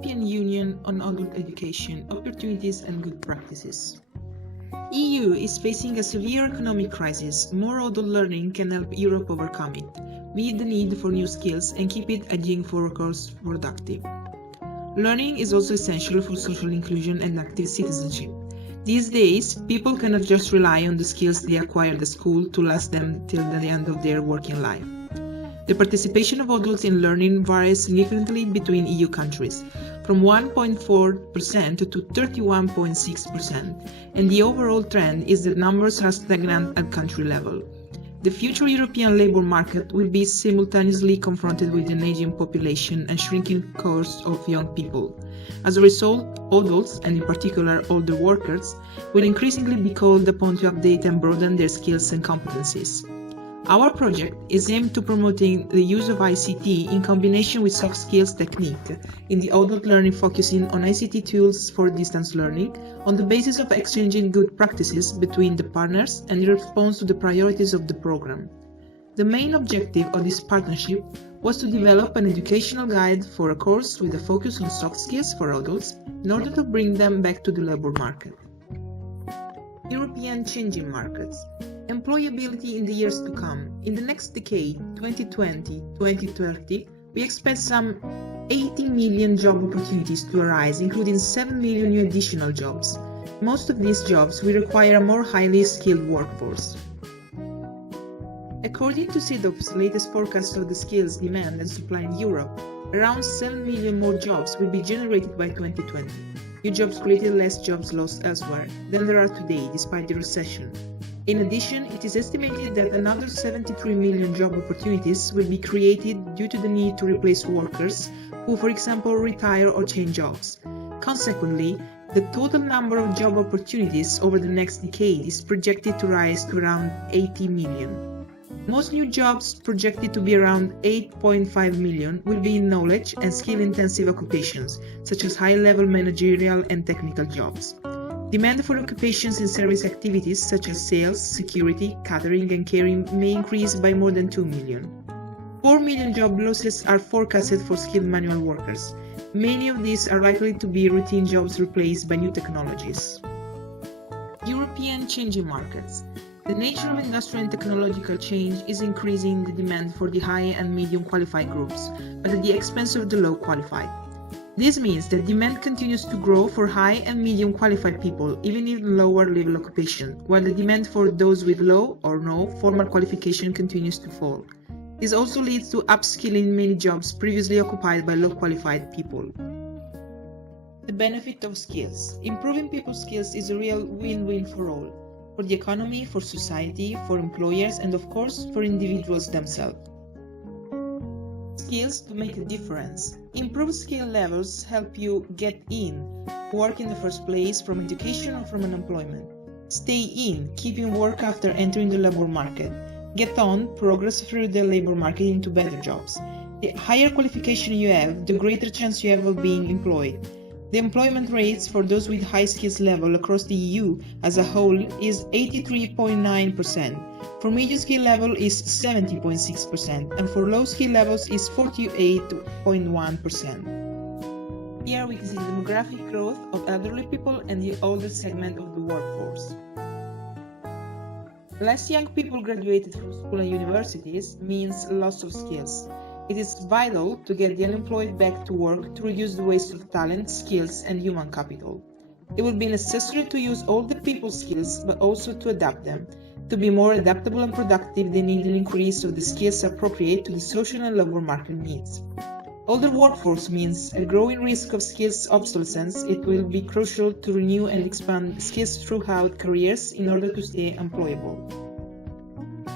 European Union on adult education, opportunities and good practices. EU is facing a severe economic crisis. More adult learning can help Europe overcome it, meet the need for new skills and keep it aging workers productive. Learning is also essential for social inclusion and active citizenship. These days, people cannot just rely on the skills they acquired at school to last them till the end of their working life. The participation of adults in learning varies significantly between EU countries, from 1.4% to 31.6%, and the overall trend is that numbers are stagnant at country level. The future European labour market will be simultaneously confronted with an aging population and shrinking cohorts of young people. As a result, adults, and in particular older workers, will increasingly be called upon to update and broaden their skills and competencies. Our project is aimed to promoting the use of ICT in combination with soft skills technique in the adult learning, focusing on ICT tools for distance learning on the basis of exchanging good practices between the partners and in response to the priorities of the program. The main objective of this partnership was to develop an educational guide for a course with a focus on soft skills for adults in order to bring them back to the labour market. European changing markets. Employability in the years to come. In the next decade, 2020-2030, we expect some 80 million job opportunities to arise, including 7 million new additional jobs. Most of these jobs will require a more highly skilled workforce. According to CEDOP's latest forecast of the skills demand and supply in Europe, around 7 million more jobs will be generated by 2020. New jobs created, less jobs lost elsewhere than there are today, despite the recession. In addition, it is estimated that another 73 million job opportunities will be created due to the need to replace workers who, for example, retire or change jobs. Consequently, the total number of job opportunities over the next decade is projected to rise to around 80 million. Most new jobs, projected to be around 8.5 million, will be in knowledge and skill-intensive occupations, such as high-level managerial and technical jobs. Demand for occupations in service activities such as sales, security, catering and caring may increase by more than 2 million. 4 million job losses are forecasted for skilled manual workers. Many of these are likely to be routine jobs replaced by new technologies. European changing markets. The nature of industrial and technological change is increasing the demand for the high and medium qualified groups, but at the expense of the low qualified. This means that demand continues to grow for high and medium qualified people, even in lower level occupation, while the demand for those with low or no formal qualification continues to fall. This also leads to upskilling many jobs previously occupied by low qualified people. The benefit of skills. Improving people's skills is a real win-win for all, for the economy, for society, for employers, and of course for individuals themselves. Skills to make a difference. Improved skill levels help you get in, work in the first place from education or from unemployment. Stay in, keeping work after entering the labor market. Get on, progress through the labor market into better jobs. The higher qualification you have, the greater chance you have of being employed. The employment rates for those with high skills level across the EU as a whole is 83.9%. For medium skill level is 70.6% and for low skill levels is 48.1%. Here we can see the demographic growth of elderly people and the older segment of the workforce. Less young people graduated from school and universities means loss of skills. It is vital to get the unemployed back to work to reduce the waste of talent, skills, and human capital. It will be necessary to use all the people's skills, but also to adapt them. To be more adaptable and productive, they need an increase of the skills appropriate to the social and labor market needs. Older workforce means a growing risk of skills obsolescence. It will be crucial to renew and expand skills throughout careers in order to stay employable.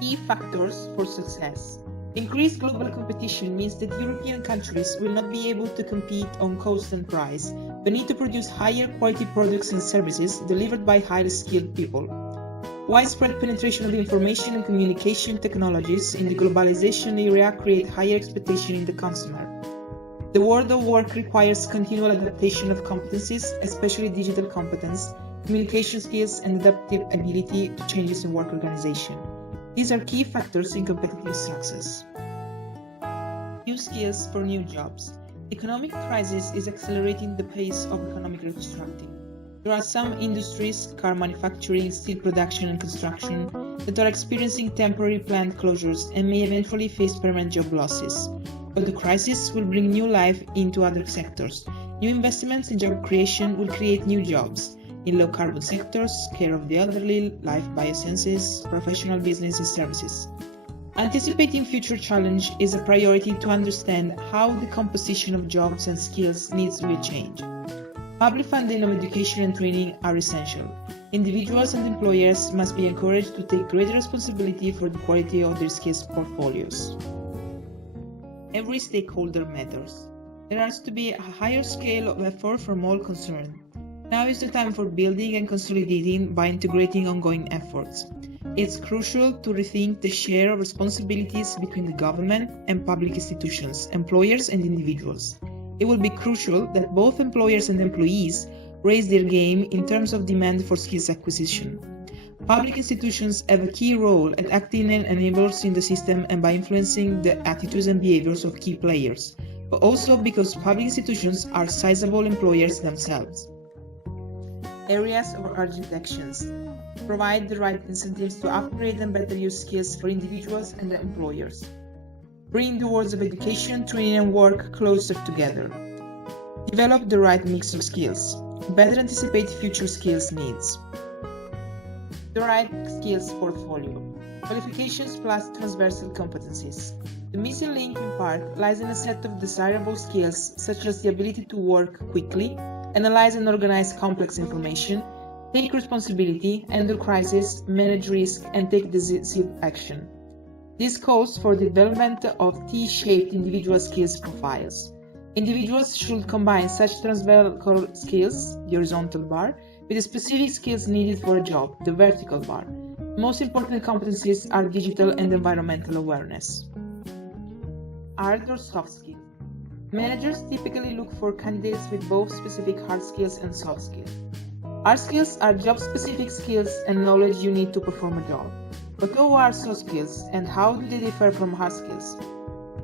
Key factors for success. Increased global competition means that European countries will not be able to compete on cost and price, but need to produce higher quality products and services delivered by highly skilled people. Widespread penetration of information and communication technologies in the globalization area create higher expectation in the consumer. The world of work requires continual adaptation of competencies, especially digital competence, communication skills, and adaptive ability to changes in work organization. These are key factors in competitive success. New skills for new jobs. Economic crisis is accelerating the pace of economic reconstructing. There are some industries, car manufacturing, steel production and construction, that are experiencing temporary plant closures and may eventually face permanent job losses. But the crisis will bring new life into other sectors. New investments in job creation will create new jobs in low-carbon sectors, care of the elderly, life biosciences, professional business and services. Anticipating future challenge is a priority to understand how the composition of jobs and skills needs will change. Public funding of education and training are essential. Individuals and employers must be encouraged to take greater responsibility for the quality of their skills portfolios. Every stakeholder matters. There has to be a higher scale of effort from all concerned. Now is the time for building and consolidating by integrating ongoing efforts. It's crucial to rethink the share of responsibilities between the government and public institutions, employers and individuals. It will be crucial that both employers and employees raise their game in terms of demand for skills acquisition. Public institutions have a key role at acting as enablers in the system and by influencing the attitudes and behaviors of key players, but also because public institutions are sizable employers themselves. Areas of urgent actions. Provide the right incentives to upgrade and better use skills for individuals and employers. Bring the worlds of education, training and work closer together. Develop the right mix of skills. Better anticipate future skills needs. The right skills portfolio. Qualifications plus transversal competencies. The missing link in part lies in a set of desirable skills such as the ability to work quickly, analyze and organize complex information, take responsibility, handle crisis, manage risk, and take decisive action. This calls for the development of T-shaped individual skills profiles. Individuals should combine such transversal skills, the horizontal bar, with the specific skills needed for a job, the vertical bar. Most important competencies are digital and environmental awareness. Hard or soft skills? Managers typically look for candidates with both specific hard skills and soft skills. Hard skills are job-specific skills and knowledge you need to perform a job. But what are soft skills and how do they differ from hard skills?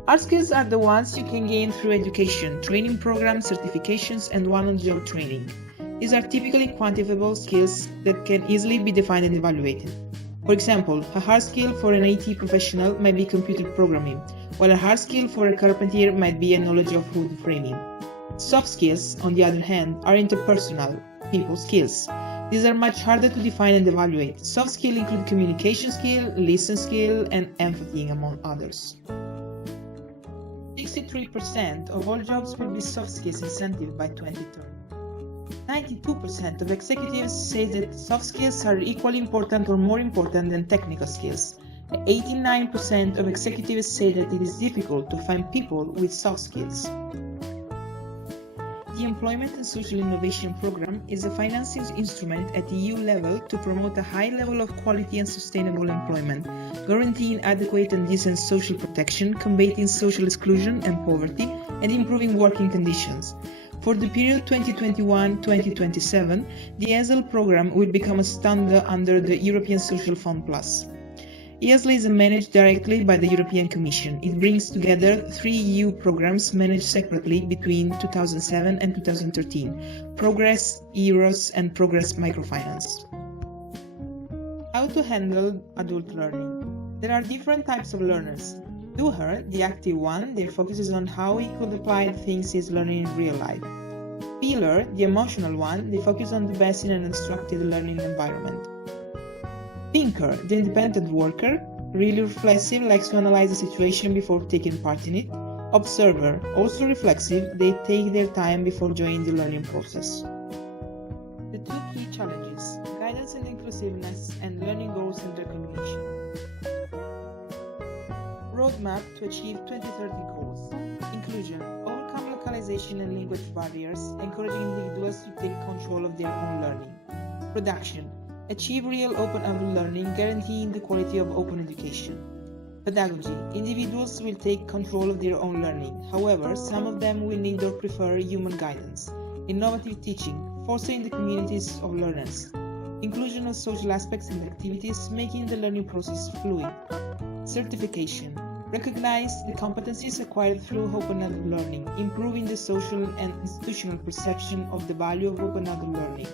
Hard skills are the ones you can gain through education, training programs, certifications, and one-on-job training. These are typically quantifiable skills that can easily be defined and evaluated. For example, a hard skill for an IT professional might be computer programming, while a hard skill for a carpenter might be a knowledge of wood framing. Soft skills, on the other hand, are interpersonal, people skills. These are much harder to define and evaluate. Soft skills include communication skill, listen skill, and empathy, among others. 63% of all jobs will be soft skills incentive by 2030. 92% of executives say that soft skills are equally important or more important than technical skills. 89% of executives say that it is difficult to find people with soft skills. The Employment and Social Innovation Programme is a financing instrument at EU level to promote a high level of quality and sustainable employment, guaranteeing adequate and decent social protection, combating social exclusion and poverty, and improving working conditions. For the period 2021-2027, the ESL program will become a standard under the European Social Fund Plus. ESL is managed directly by the European Commission. It brings together 3 EU programs managed separately between 2007 and 2013, Progress, EROS, and Progress Microfinance. How to handle adult learning. There are different types of learners. Doer, the active one, their focus is on how he could apply things he's learning in real life. Feeler, the emotional one, they focus on the best in an unstructured learning environment. Thinker, the independent worker, really reflexive, likes to analyze the situation before taking part in it. Observer, also reflexive, they take their time before joining the learning process. The 2 key challenges, guidance and inclusiveness, and learning goals and recognition. Roadmap to achieve 2030 goals. Inclusion. Overcome localization and language barriers, encouraging individuals to take control of their own learning. Production. Achieve real open adult learning, guaranteeing the quality of open education. Pedagogy. Individuals will take control of their own learning. However, some of them will need or prefer human guidance. Innovative teaching. Fostering the communities of learners. Inclusion of social aspects and activities, making the learning process fluid. Certification. Recognize the competencies acquired through open-ended learning, improving the social and institutional perception of the value of open-ended learning.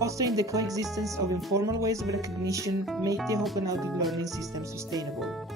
Fostering the coexistence of informal ways of recognition make the open-ended learning system sustainable.